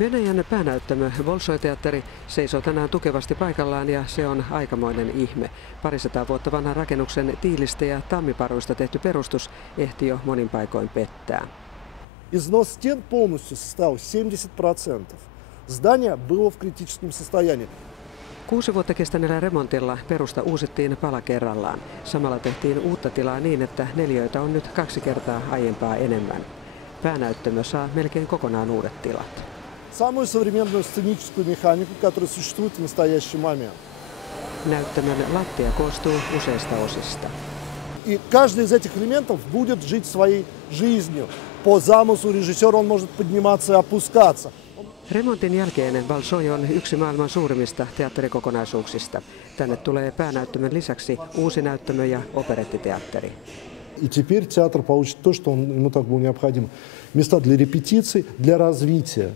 Venäjän päänäyttämö Bolšoj-teatteri seisoo tänään tukevasti paikallaan ja se on aikamoinen ihme. Parisataa vuotta vanhan rakennuksen tiilistä ja tammiparuista tehty perustus ehti jo monin paikoin pettää. Износ стен полностью составил 70%. Здание было в критическом состоянии. 6 vuotta kestäneellä remontilla perusta uusittiin pala kerrallaan. Samalla tehtiin uutta tilaa niin, että neliöitä on nyt 2 kertaa aiempaa enemmän. Päänäyttämö saa melkein kokonaan uudet tilat. Самую современную сценическую механику, которая существует в настоящий момент. Näyttämön lattia koostuu useista osista. И каждый из этих элементов будет жить своей жизнью. По замыслу режиссера он может подниматься и опускаться. Remontin jälkeen Bolšoj on yksi maailman suurimmista teatterikokonaisuuksista. Tänne tulee päänäyttämön lisäksi uusi näyttämö ja operettiteatteri. И теперь театр получит то, что ему так было необходимо. Места для репетиций, для развития.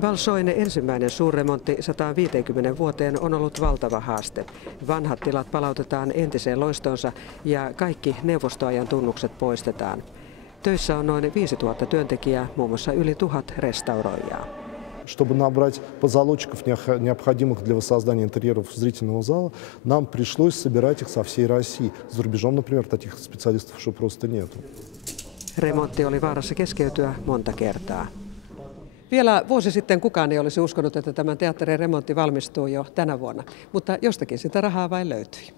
Bolšojen ensimmäinen suurremontti 150 vuoteen on ollut valtava haaste. Vanhat tilat palautetaan entiseen loistonsa ja kaikki neuvostoajan tunnukset poistetaan. Töissä on noin 5000 työntekijää, muun muassa yli 1000 restauroijaa. Чтобы набрать позолотчиков, необходимых для воссоздания интерьеров зрительного зала, нам пришлось собирать их со всей России. За рубежом, например, таких специалистов уже просто нету. Remontti oli vaarassa keskeytyä monta kertaa. Vielä vuosi sitten kukaan ei olisi uskonut, että tämän teatterin remontti valmistuu jo tänä vuonna, mutta jostakin sitä rahaa vain löytyi.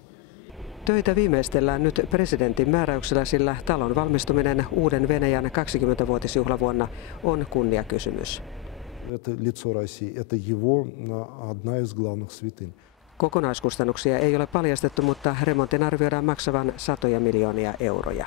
Töitä viimeistellään nyt presidentin määräyksellä, sillä talon valmistuminen uuden Venäjän 20-vuotisjuhlavuonna on kunniakysymys. Это лицо России, это его одна из главных святынь. Kokonaiskustannuksia ei ole paljastettu, mutta remontin arvioidaan maksavan satoja miljoonia euroja.